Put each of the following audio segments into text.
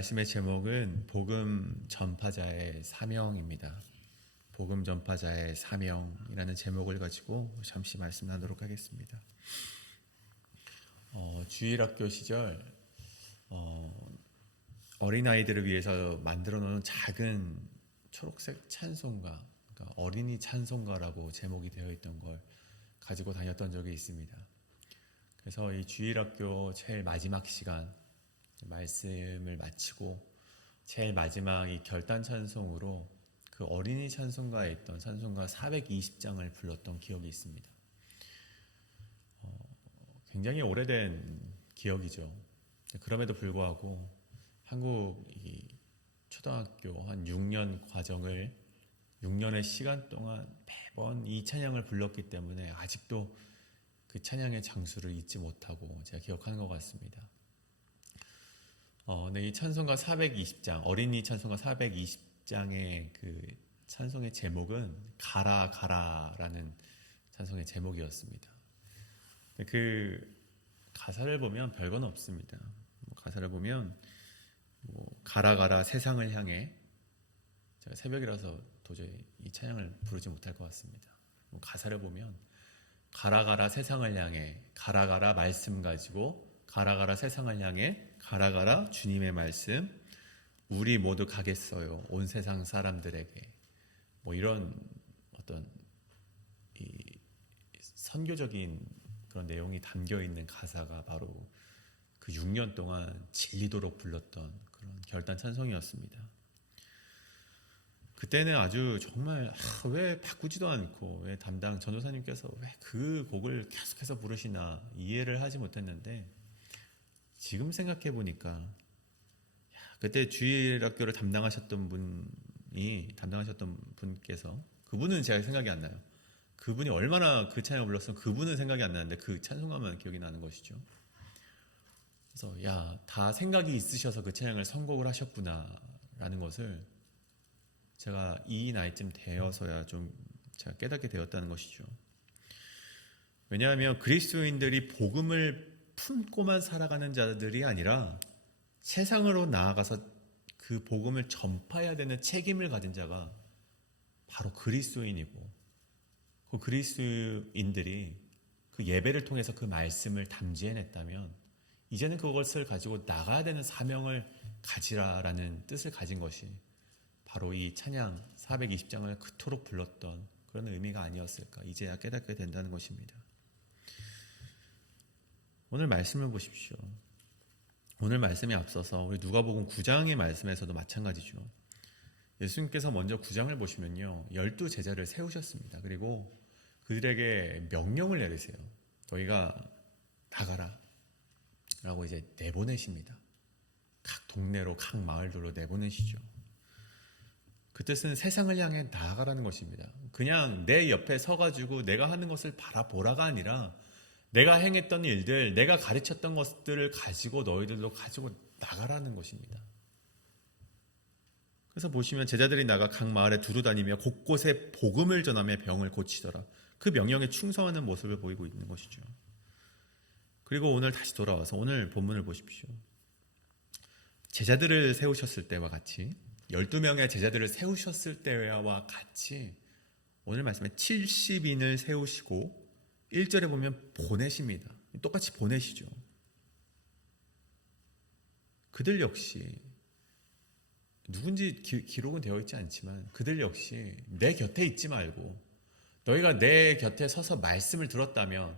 말씀의 제목은 복음 전파자의 사명입니다. 복음 전파자의 사명이라는 제목을 가지고 잠시 말씀 나누도록 하겠습니다. 주일학교 시절 어린아이들을 위해서 만들어 놓은 작은 초록색 찬송가, 그러니까 어린이 찬송가라고 제목이 되어 있던 걸 가지고 다녔던 적이 있습니다. 그래서 이 주일학교 제일 마지막 시간 말씀을 마치고 제일 마지막 이 결단 찬송으로 그 어린이 찬송가에 있던 찬송가 420장을 불렀던 기억이 있습니다. 굉장히 오래된 기억이죠. 그럼에도 불구하고 한국 이 초등학교 한 6년 과정을 6년의 시간 동안 매번 이 찬양을 불렀기 때문에 아직도 그 찬양의 장수를 잊지 못하고 제가 기억하는 것 같습니다. 네, 이 찬송가 420장, 어린이 찬송가 420장의 그 찬송의 제목은 가라 가라라는 찬송의 제목이었습니다. 그 가사를 보면 별건 없습니다. 가사를 보면 가라 가라 세상을 향해, 제가 새벽이라서 도저히 이 찬양을 부르지 못할 것 같습니다. 가사를 보면 가라 가라 세상을 향해, 가라 가라 말씀 가지고, 가라 가라 세상을 향해, 가라 가라 주님의 말씀, 우리 모두 가겠어요 온 세상 사람들에게. 이런 어떤 이 선교적인 그런 내용이 담겨 있는 가사가 바로 그 6년 동안 질리도록 불렀던 그런 결단 찬송이었습니다. 그때는 아주 정말 왜 바꾸지도 않고 왜 담당 전도사님께서 왜 그 곡을 계속해서 부르시나 이해를 하지 못했는데, 지금 생각해 보니까 그때 주일학교를 담당하셨던 분께서, 그분은 제가 생각이 안 나요. 그분이 얼마나 그 찬양을 불렀으면 그분은 생각이 안 나는데 그 찬송가만 기억이 나는 것이죠. 그래서 다 생각이 있으셔서 그 찬양을 선곡을 하셨구나라는 것을 제가 이 나이쯤 되어서야 좀 제가 깨닫게 되었다는 것이죠. 왜냐하면 그리스도인들이 복음을 품고만 살아가는 자들이 아니라 세상으로 나아가서 그 복음을 전파해야 되는 책임을 가진 자가 바로 그리스도인이고, 그 그리스도인들이 그 예배를 통해서 그 말씀을 담지해냈다면 이제는 그것을 가지고 나가야 되는 사명을 가지라라는 뜻을 가진 것이 바로 이 찬양 420장을 그토록 불렀던 그런 의미가 아니었을까, 이제야 깨닫게 된다는 것입니다. 오늘 말씀을 보십시오. 오늘 말씀에 앞서서 우리 누가복음 9장의 말씀에서도 마찬가지죠. 예수님께서 먼저 9장을 보시면요, 12제자를 세우셨습니다. 그리고 그들에게 명령을 내리세요. 너희가 나가라 라고 이제 내보내십니다. 각 동네로, 각 마을들로 내보내시죠. 그 뜻은 세상을 향해 나아가라는 것입니다. 그냥 내 옆에 서가지고 내가 하는 것을 바라보라가 아니라 내가 행했던 일들, 내가 가르쳤던 것들을 가지고 너희들도 가지고 나가라는 것입니다. 그래서 보시면 제자들이 나가 각 마을에 두루 다니며 곳곳에 복음을 전하며 병을 고치더라. 그 명령에 충성하는 모습을 보이고 있는 것이죠. 그리고 오늘 다시 돌아와서 오늘 본문을 보십시오. 제자들을 세우셨을 때와 같이, 12명의 제자들을 세우셨을 때와 같이 오늘 말씀에 70인을 세우시고 1절에 보면 보내십니다. 똑같이 보내시죠. 그들 역시 누군지 기록은 되어 있지 않지만 그들 역시 내 곁에 있지 말고 너희가 내 곁에 서서 말씀을 들었다면,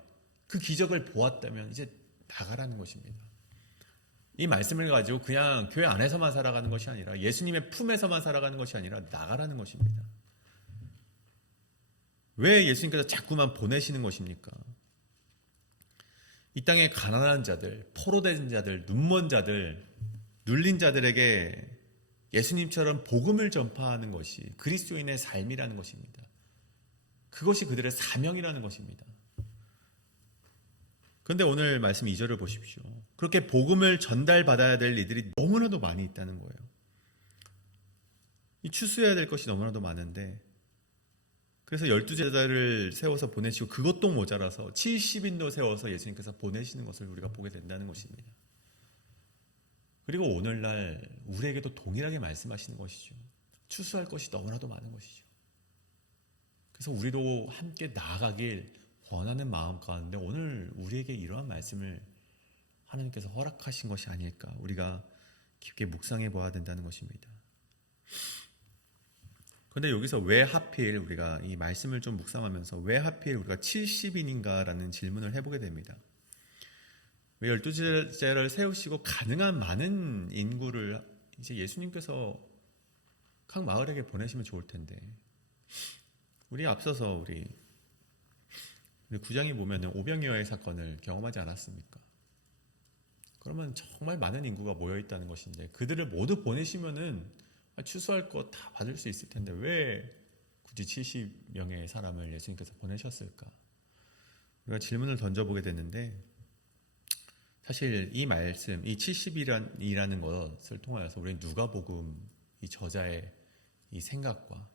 그 기적을 보았다면 이제 나가라는 것입니다. 이 말씀을 가지고 그냥 교회 안에서만 살아가는 것이 아니라, 예수님의 품에서만 살아가는 것이 아니라 나가라는 것입니다. 왜 예수님께서 자꾸만 보내시는 것입니까? 이 땅의 가난한 자들, 포로된 자들, 눈먼 자들, 눌린 자들에게 예수님처럼 복음을 전파하는 것이 그리스도인의 삶이라는 것입니다. 그것이 그들의 사명이라는 것입니다. 그런데 오늘 말씀 2절을 보십시오. 그렇게 복음을 전달받아야 될 이들이 너무나도 많이 있다는 거예요. 이 추수해야 될 것이 너무나도 많은데, 그래서 12제자를 세워서 보내시고 그것도 모자라서 70인도 세워서 예수님께서 보내시는 것을 우리가 보게 된다는 것입니다. 그리고 오늘날 우리에게도 동일하게 말씀하시는 것이죠. 추수할 것이 너무나도 많은 것이죠. 그래서 우리도 함께 나아가길 원하는 마음 가운데 오늘 우리에게 이러한 말씀을 하나님께서 허락하신 것이 아닐까, 우리가 깊게 묵상해 보아야 된다는 것입니다. 그런데 여기서 왜 하필 우리가 이 말씀을 좀 묵상하면서 왜 하필 우리가 70인인가라는 질문을 해보게 됩니다. 왜 12제자를 세우시고 가능한 많은 인구를 이제 예수님께서 각 마을에게 보내시면 좋을 텐데, 우리 앞서서 우리 9장에 보면 오병이어의 사건을 경험하지 않았습니까? 그러면 정말 많은 인구가 모여 있다는 것인데 그들을 모두 보내시면은 추수할 것 다 받을 수 있을 텐데 왜 굳이 70명의 사람을 예수님께서 보내셨을까? 우리가 질문을 던져보게 됐는데, 사실 이 말씀, 이 70이라는 것을 통하여서 우리는 누가복음 이 저자의 이 생각과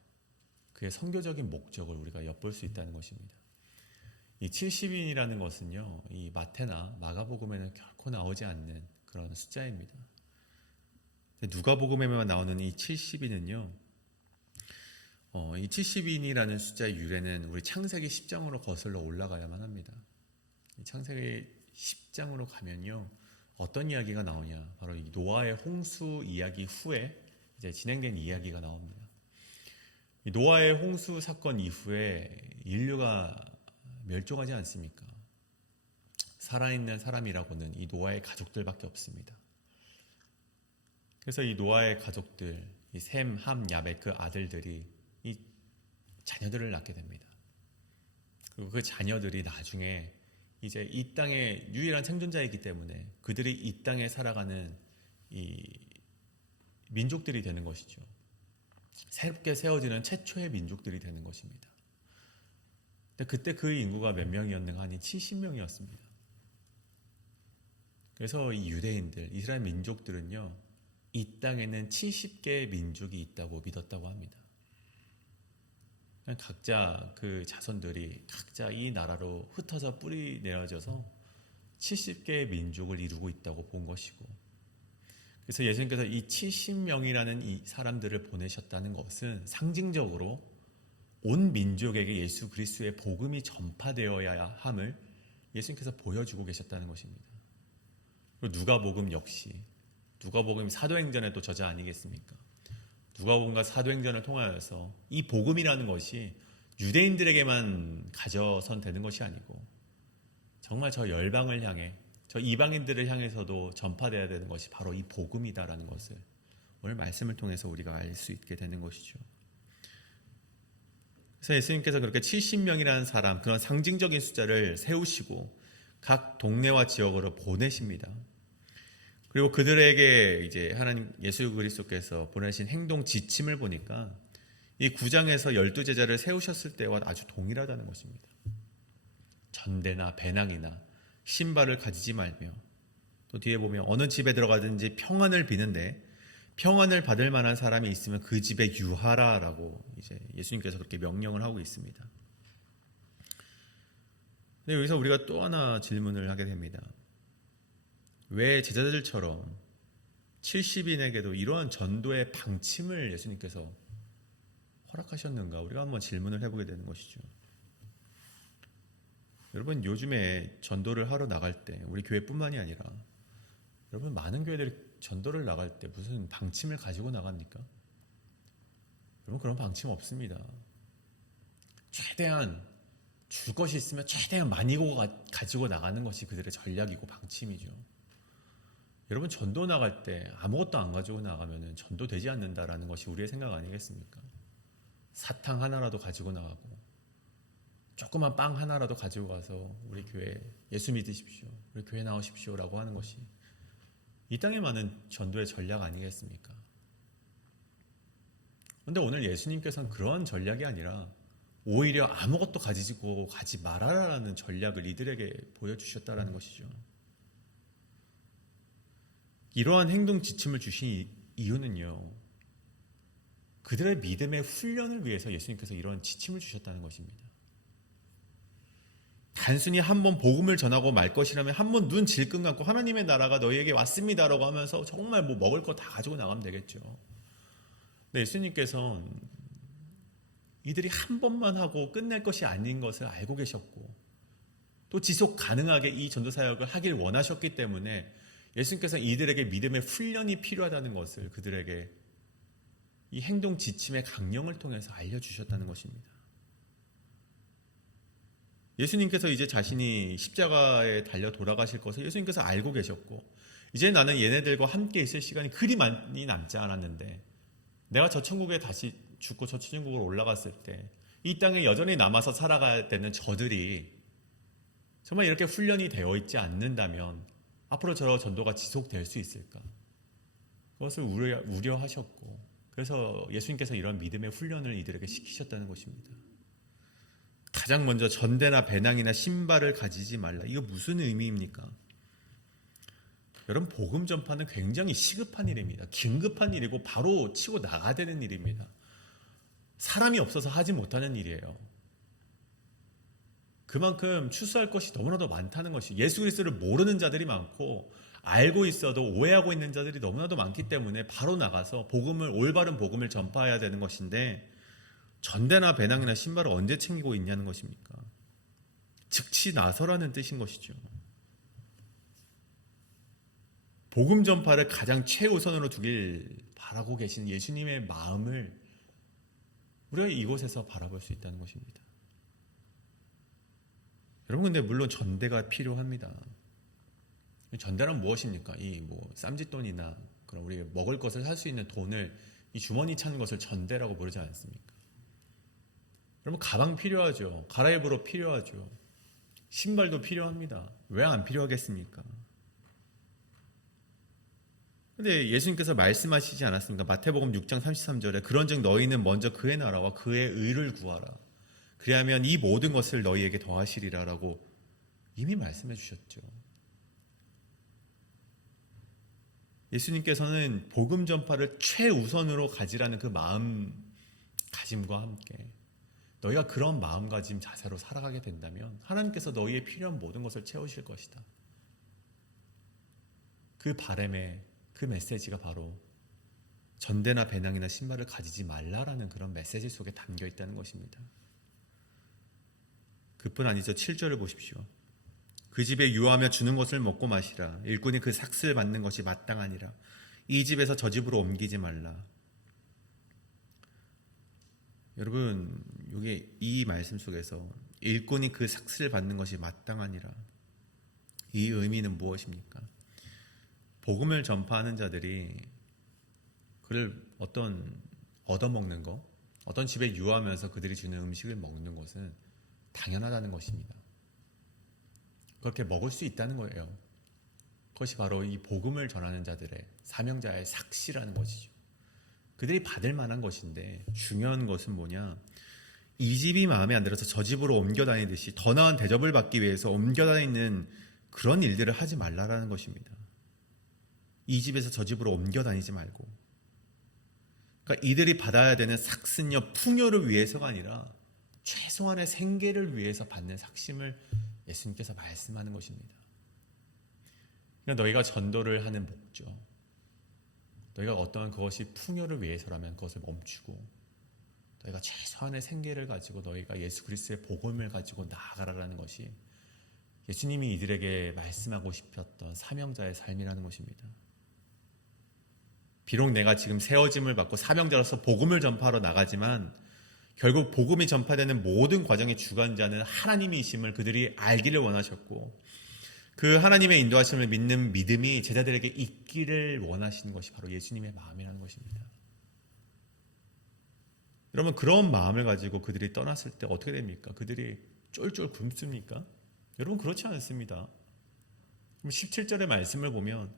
그의 선교적인 목적을 우리가 엿볼 수 있다는 것입니다. 이 70인이라는 것은요, 이 마태나 마가복음에는 결코 나오지 않는 그런 숫자입니다. 누가복음에만 나오는 이 70인은요, 이 70인이라는 숫자의 유래는 우리 창세기 10장으로 거슬러 올라가야만 합니다. 이 창세기 10장으로 가면요, 어떤 이야기가 나오냐, 바로 이 노아의 홍수 이야기 후에 이제 진행된 이야기가 나옵니다. 이 노아의 홍수 사건 이후에 인류가 멸종하지 않습니까? 살아있는 사람이라고는 이 노아의 가족들밖에 없습니다. 그래서 이 노아의 가족들, 이 셈, 함, 야벳 그 아들들이 이 자녀들을 낳게 됩니다. 그리고 그 자녀들이 나중에 이제 이 땅의 유일한 생존자이기 때문에 그들이 이 땅에 살아가는 이 민족들이 되는 것이죠. 새롭게 세워지는 최초의 민족들이 되는 것입니다. 근데 그때 그 인구가 몇 명이었는가 하니 70명이었습니다. 그래서 이 유대인들, 이스라엘 민족들은요, 이 땅에는 70개의 민족이 있다고 믿었다고 합니다. 각자 그 자손들이 각자 이 나라로 흩어져 뿌리 내려져서 70개의 민족을 이루고 있다고 본 것이고, 그래서 예수님께서 이 70명이라는 이 사람들을 보내셨다는 것은 상징적으로 온 민족에게 예수 그리스도의 복음이 전파되어야 함을 예수님께서 보여주고 계셨다는 것입니다. 그리고 누가복음 역시, 누가복음이 사도행전의 또 저자 아니겠습니까? 누가복음과 사도행전을 통하여서 이 복음이라는 것이 유대인들에게만 가져선 되는 것이 아니고 정말 저 열방을 향해, 저 이방인들을 향해서도 전파되어야 되는 것이 바로 이 복음이다라는 것을 오늘 말씀을 통해서 우리가 알 수 있게 되는 것이죠. 그래서 예수님께서 그렇게 70명이라는 사람, 그런 상징적인 숫자를 세우시고 각 동네와 지역으로 보내십니다. 그리고 그들에게 이제 하나님 예수 그리스도께서 보내신 행동 지침을 보니까 이 9장에서 12제자를 세우셨을 때와 아주 동일하다는 것입니다. 전대나 배낭이나 신발을 가지지 말며, 또 뒤에 보면 어느 집에 들어가든지 평안을 비는데 평안을 받을 만한 사람이 있으면 그 집에 유하라라고 이제 예수님께서 그렇게 명령을 하고 있습니다. 근데 여기서 우리가 또 하나 질문을 하게 됩니다. 왜 제자들처럼 70인에게도 이러한 전도의 방침을 예수님께서 허락하셨는가? 우리가 한번 질문을 해보게 되는 것이죠. 여러분, 요즘에 전도를 하러 나갈 때 우리 교회뿐만이 아니라 여러분 많은 교회들이 전도를 나갈 때 무슨 방침을 가지고 나갑니까? 여러분, 그런 방침 없습니다. 최대한 줄 것이 있으면 최대한 많이 가지고 나가는 것이 그들의 전략이고 방침이죠. 여러분, 전도 나갈 때 아무것도 안 가지고 나가면 전도되지 않는다라는 것이 우리의 생각 아니겠습니까? 사탕 하나라도 가지고 나가고 조그만 빵 하나라도 가지고 가서 우리 교회 예수 믿으십시오, 우리 교회 나오십시오라고 하는 것이 이 땅에 많은 전도의 전략 아니겠습니까? 그런데 오늘 예수님께서는 그러한 전략이 아니라 오히려 아무것도 가지고 가지 말아라라는 전략을 이들에게 보여주셨다라는 것이죠. 이러한 행동 지침을 주신 이유는요, 그들의 믿음의 훈련을 위해서 예수님께서 이러한 지침을 주셨다는 것입니다. 단순히 한번 복음을 전하고 말 것이라면 한번 눈 질끈 감고 하나님의 나라가 너희에게 왔습니다라고 하면서 정말 뭐 먹을 거 다 가지고 나가면 되겠죠. 근데 예수님께서는 이들이 한 번만 하고 끝낼 것이 아닌 것을 알고 계셨고 또 지속 가능하게 이 전도 사역을 하길 원하셨기 때문에 예수님께서 이들에게 믿음의 훈련이 필요하다는 것을 그들에게 이 행동 지침의 강령을 통해서 알려주셨다는 것입니다. 예수님께서 이제 자신이 십자가에 달려 돌아가실 것을 예수님께서 알고 계셨고 이제 나는 얘네들과 함께 있을 시간이 그리 많이 남지 않았는데 내가 저 천국에 다시 죽고 저 천국으로 올라갔을 때 이 땅에 여전히 남아서 살아가야 되는 저들이 정말 이렇게 훈련이 되어 있지 않는다면 앞으로 저 전도가 지속될 수 있을까? 그것을 우려하셨고 그래서 예수님께서 이런 믿음의 훈련을 이들에게 시키셨다는 것입니다. 가장 먼저 전대나 배낭이나 신발을 가지지 말라. 이거 무슨 의미입니까? 여러분 복음 전파는 굉장히 시급한 일입니다. 긴급한 일이고 바로 치고 나가야 되는 일입니다. 사람이 없어서 하지 못하는 일이에요. 그만큼 추수할 것이 너무나도 많다는 것이 예수 그리스도를 모르는 자들이 많고 알고 있어도 오해하고 있는 자들이 너무나도 많기 때문에 바로 나가서 올바른 복음을 전파해야 되는 것인데 전대나 배낭이나 신발을 언제 챙기고 있냐는 것입니까? 즉시 나서라는 뜻인 것이죠. 복음 전파를 가장 최우선으로 두길 바라고 계신 예수님의 마음을 우리가 이곳에서 바라볼 수 있다는 것입니다. 여러분 근데 물론 전대가 필요합니다. 전대란 무엇입니까? 이 쌈짓돈이나 그런 우리 먹을 것을 살 수 있는 돈을 이 주머니 차는 것을 전대라고 부르지 않습니까? 여러분 가방 필요하죠. 갈아입을 옷 필요하죠. 신발도 필요합니다. 왜 안 필요하겠습니까? 근데 예수님께서 말씀하시지 않았습니까? 마태복음 6장 33절에 그런즉 너희는 먼저 그의 나라와 그의 의를 구하라. 그리하면 이 모든 것을 너희에게 더하시리라 라고 이미 말씀해 주셨죠. 예수님께서는 복음 전파를 최우선으로 가지라는 그 마음가짐과 함께 너희가 그런 마음가짐 자세로 살아가게 된다면 하나님께서 너희의 필요한 모든 것을 채우실 것이다. 그 바람에 그 메시지가 바로 전대나 배낭이나 신발을 가지지 말라라는 그런 메시지 속에 담겨 있다는 것입니다. 그뿐 아니죠. 7절을 보십시오. 그 집에 유하며 주는 것을 먹고 마시라. 일꾼이 그 삭슬 받는 것이 마땅하니라. 이 집에서 저 집으로 옮기지 말라. 여러분 이게 이 말씀 속에서 일꾼이 그 삭슬 받는 것이 마땅하니라. 이 의미는 무엇입니까? 복음을 전파하는 자들이 그를 얻어먹는 것, 어떤 집에 유하면서 그들이 주는 음식을 먹는 것은 당연하다는 것입니다. 그렇게 먹을 수 있다는 거예요. 그것이 바로 이 복음을 전하는 자들의 사명자의 삭시라는 것이죠. 그들이 받을 만한 것인데 중요한 것은 뭐냐? 이 집이 마음에 안 들어서 저 집으로 옮겨 다니듯이 더 나은 대접을 받기 위해서 옮겨 다니는 그런 일들을 하지 말라라는 것입니다. 이 집에서 저 집으로 옮겨 다니지 말고, 그러니까 이들이 받아야 되는 삭슨여 풍요를 위해서가 아니라 최소한의 생계를 위해서 받는 삭심을 예수님께서 말씀하는 것입니다. 그러니까 너희가 전도를 하는 목적, 너희가 어떠한 그것이 풍요를 위해서라면 그것을 멈추고 너희가 최소한의 생계를 가지고 너희가 예수 그리스도의 복음을 가지고 나아가라라는 것이 예수님이 이들에게 말씀하고 싶었던 사명자의 삶이라는 것입니다. 비록 내가 지금 세워짐을 받고 사명자로서 복음을 전파하러 나가지만 결국 복음이 전파되는 모든 과정의 주관자는 하나님이심을 그들이 알기를 원하셨고 그 하나님의 인도하심을 믿는 믿음이 제자들에게 있기를 원하시는 것이 바로 예수님의 마음이라는 것입니다. 여러분 그런 마음을 가지고 그들이 떠났을 때 어떻게 됩니까? 그들이 쫄쫄 굶습니까? 여러분 그렇지 않습니다. 17절의 말씀을 보면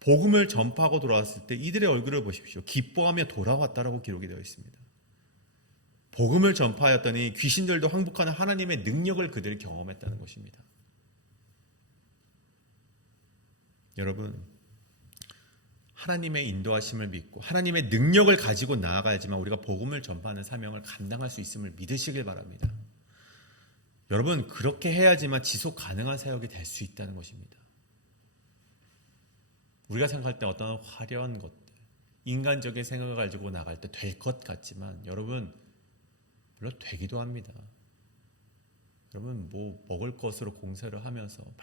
복음을 전파하고 돌아왔을 때 이들의 얼굴을 보십시오. 기뻐하며 돌아왔다라고 기록이 되어 있습니다. 복음을 전파하였더니 귀신들도 항복하는 하나님의 능력을 그들이 경험했다는 것입니다. 여러분 하나님의 인도하심을 믿고 하나님의 능력을 가지고 나아가야지만 우리가 복음을 전파하는 사명을 감당할 수 있음을 믿으시길 바랍니다. 여러분, 그렇게 해야지만 지속 가능한 사역이 될 수 있다는 것입니다. 우리가 생각할 때 어떤 화려한 것들, 인간적인 생각을 가지고 나갈 때 될 것 같지만 여러분, 물론 되기도 합니다. 여러분, 뭐 먹을 것으로 공세를 하면서 막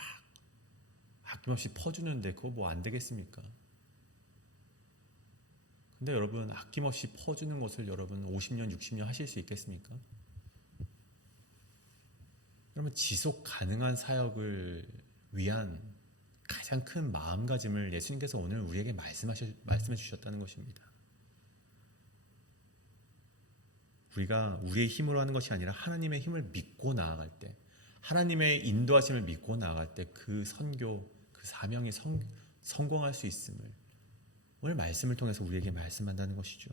아낌없이 퍼주는데 그거 뭐 안 되겠습니까? 근데 여러분, 아낌없이 퍼주는 것을 여러분 50년, 60년 하실 수 있겠습니까? 여러분, 지속 가능한 사역을 위한 가장 큰 마음가짐을 예수님께서 오늘 우리에게 말씀해 주셨다는 것입니다. 우리가 우리의 힘으로 하는 것이 아니라 하나님의 힘을 믿고 나아갈 때, 하나님의 인도하심을 믿고 나아갈 때 그 선교, 그 사명이 성공할 수 있음을 오늘 말씀을 통해서 우리에게 말씀한다는 것이죠.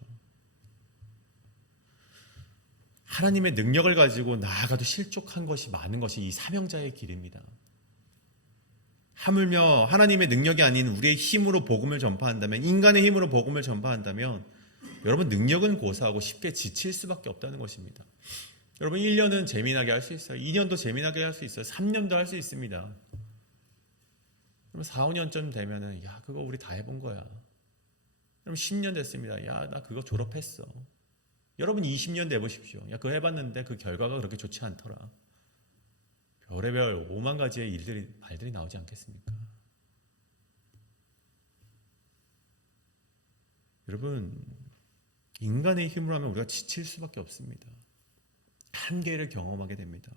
하나님의 능력을 가지고 나아가도 실족한 것이 많은 것이 이 사명자의 길입니다. 하물며 하나님의 능력이 아닌 우리의 힘으로 복음을 전파한다면, 인간의 힘으로 복음을 전파한다면 여러분, 능력은 고사하고 쉽게 지칠 수밖에 없다는 것입니다. 여러분, 1년은 재미나게 할 수 있어요. 2년도 재미나게 할 수 있어요. 3년도 할 수 있습니다. 여러분, 4, 5년쯤 되면은 야, 그거 우리 다 해본 거야. 여러분, 10년 됐습니다. 야, 나 그거 졸업했어. 여러분, 20년 돼보십시오. 야, 그거 해봤는데 그 결과가 그렇게 좋지 않더라. 별의별 5만 가지의 말들이 나오지 않겠습니까? 여러분, 인간의 힘으로 하면 우리가 지칠 수밖에 없습니다. 한계를 경험하게 됩니다.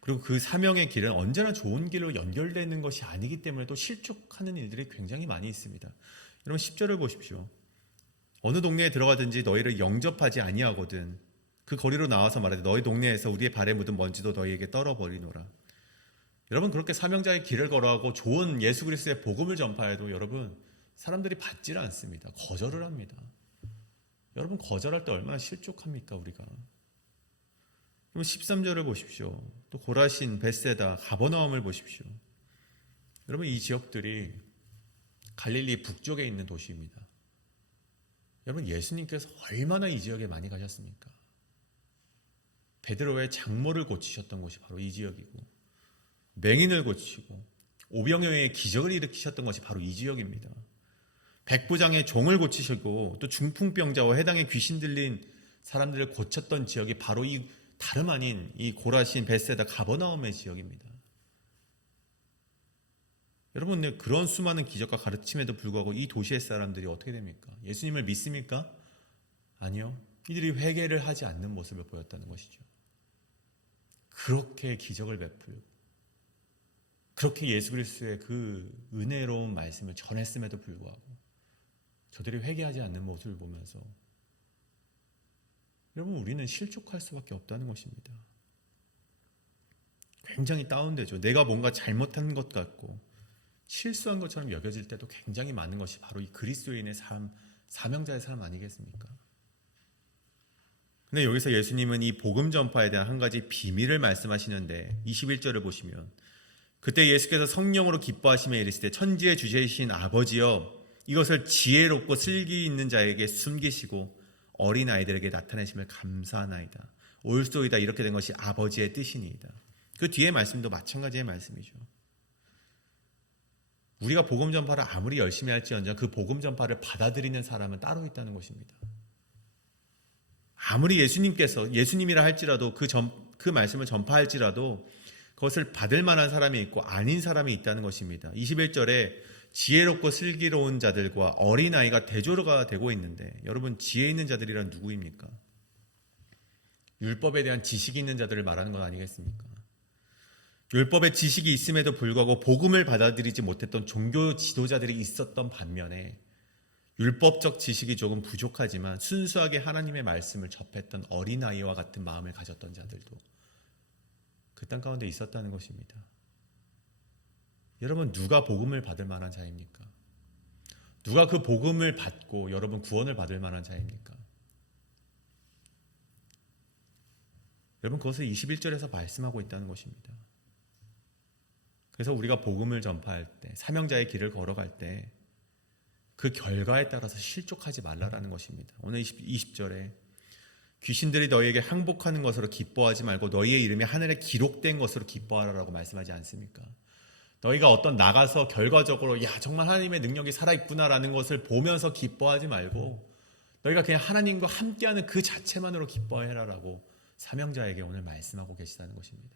그리고 그 사명의 길은 언제나 좋은 길로 연결되는 것이 아니기 때문에 또 실족하는 일들이 굉장히 많이 있습니다. 여러분, 10절을 보십시오. 어느 동네에 들어가든지 너희를 영접하지 아니하거든 그 거리로 나와서 말하되 너희 동네에서 우리의 발에 묻은 먼지도 너희에게 떨어버리노라. 여러분, 그렇게 사명자의 길을 걸어가고 좋은 예수 그리스도의 복음을 전파해도 여러분, 사람들이 받지를 않습니다. 거절을 합니다. 여러분, 거절할 때 얼마나 실족합니까, 우리가. 그럼 13절을 보십시오. 또 고라신, 벳세다, 가버나움을 보십시오. 여러분, 이 지역들이 갈릴리 북쪽에 있는 도시입니다. 여러분, 예수님께서 얼마나 이 지역에 많이 가셨습니까? 베드로의 장모를 고치셨던 곳이 바로 이 지역이고, 맹인을 고치시고 오병이어의 기적을 일으키셨던 것이 바로 이 지역입니다. 백부장의 종을 고치시고 또 중풍병자와 해당의 귀신 들린 사람들을 고쳤던 지역이 바로 이 다름 아닌 이 고라신, 벳세다, 가버나움의 지역입니다. 여러분, 그런 수많은 기적과 가르침에도 불구하고 이 도시의 사람들이 어떻게 됩니까? 예수님을 믿습니까? 아니요. 이들이 회개를 하지 않는 모습을 보였다는 것이죠. 그렇게 기적을 베풀고 그렇게 예수 그리스도의 그 은혜로운 말씀을 전했음에도 불구하고 저들이 회개하지 않는 모습을 보면서 여러분, 우리는 실족할 수밖에 없다는 것입니다. 굉장히 다운되죠. 내가 뭔가 잘못한 것 같고 실수한 것처럼 여겨질 때도 굉장히 많은 것이 바로 이 그리스도인의 삶, 사명자의 삶 아니겠습니까? 근데 여기서 예수님은 이 복음 전파에 대한 한 가지 비밀을 말씀하시는데 21절을 보시면 그때 예수께서 성령으로 기뻐하시며 이르시되 천지의 주제이신 아버지여 이것을 지혜롭고 슬기 있는 자에게 숨기시고 어린 아이들에게 나타내심을 감사하나이다. 옳소이다. 이렇게 된 것이 아버지의 뜻이니이다. 그 뒤에 말씀도 마찬가지의 말씀이죠. 우리가 복음 전파를 아무리 열심히 할지언정 그 복음 전파를 받아들이는 사람은 따로 있다는 것입니다. 아무리 예수님이라 할지라도 그 말씀을 전파할지라도 그것을 받을 만한 사람이 있고 아닌 사람이 있다는 것입니다. 21절에 지혜롭고 슬기로운 자들과 어린아이가 대조가 되고 있는데 여러분, 지혜 있는 자들이란 누구입니까? 율법에 대한 지식이 있는 자들을 말하는 건 아니겠습니까? 율법의 지식이 있음에도 불구하고 복음을 받아들이지 못했던 종교 지도자들이 있었던 반면에 율법적 지식이 조금 부족하지만 순수하게 하나님의 말씀을 접했던 어린아이와 같은 마음을 가졌던 자들도 그 땅 가운데 있었다는 것입니다. 여러분, 누가 복음을 받을 만한 자입니까? 누가 그 복음을 받고 여러분 구원을 받을 만한 자입니까? 여러분, 그것을 21절에서 말씀하고 있다는 것입니다. 그래서 우리가 복음을 전파할 때, 사명자의 길을 걸어갈 때 그 결과에 따라서 실족하지 말라라는 것입니다. 오늘 20절에 귀신들이 너희에게 항복하는 것으로 기뻐하지 말고 너희의 이름이 하늘에 기록된 것으로 기뻐하라라고 말씀하지 않습니까? 너희가 어떤 나가서 결과적으로 야 정말 하나님의 능력이 살아있구나라는 것을 보면서 기뻐하지 말고 너희가 그냥 하나님과 함께하는 그 자체만으로 기뻐해라라고 사명자에게 오늘 말씀하고 계시다는 것입니다.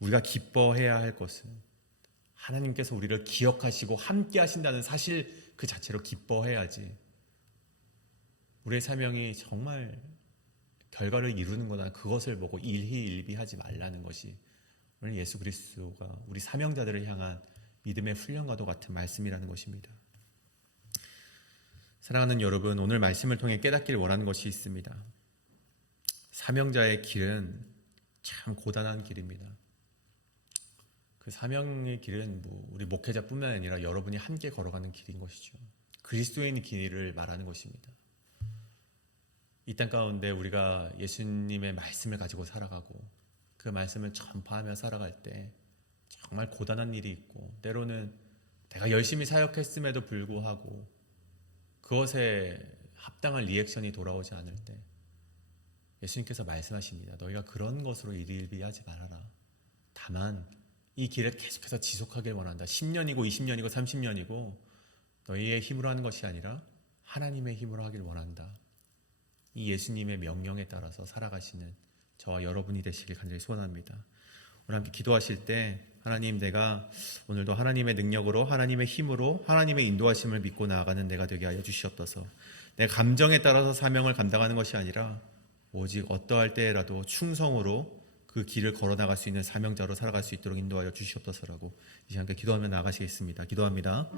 우리가 기뻐해야 할 것은 하나님께서 우리를 기억하시고 함께하신다는 사실 그 자체로 기뻐해야지 우리의 사명이 정말 결과를 이루는 거나 그것을 보고 일희일비하지 말라는 것이 오늘 예수 그리스도가 우리 사명자들을 향한 믿음의 훈련과도 같은 말씀이라는 것입니다. 사랑하는 여러분, 오늘 말씀을 통해 깨닫기를 원하는 것이 있습니다. 사명자의 길은 참 고단한 길입니다. 그 사명의 길은 우리 목회자뿐만 아니라 여러분이 함께 걸어가는 길인 것이죠. 그리스도인의 길을 말하는 것입니다. 이 땅 가운데 우리가 예수님의 말씀을 가지고 살아가고 그 말씀을 전파하며 살아갈 때 정말 고단한 일이 있고 때로는 내가 열심히 사역했음에도 불구하고 그것에 합당한 리액션이 돌아오지 않을 때 예수님께서 말씀하십니다. 너희가 그런 것으로 일희일비하지 말아라. 다만 이 길을 계속해서 지속하길 원한다. 10년이고 20년이고 30년이고 너희의 힘으로 하는 것이 아니라 하나님의 힘으로 하길 원한다. 이 예수님의 명령에 따라서 살아가시는 저와 여러분이 되시길 간절히 소원합니다. 오늘 함께 기도하실 때 하나님, 내가 오늘도 하나님의 능력으로 하나님의 힘으로 하나님의 인도하심을 믿고 나아가는 내가 되게 하여 주시옵소서. 내 감정에 따라서 사명을 감당하는 것이 아니라 오직 어떠할 때라도 충성으로 그 길을 걸어나갈 수 있는 사명자로 살아갈 수 있도록 인도하여 주시옵소서라고 이 시간에 기도하며 나아가시겠습니다. 기도합니다.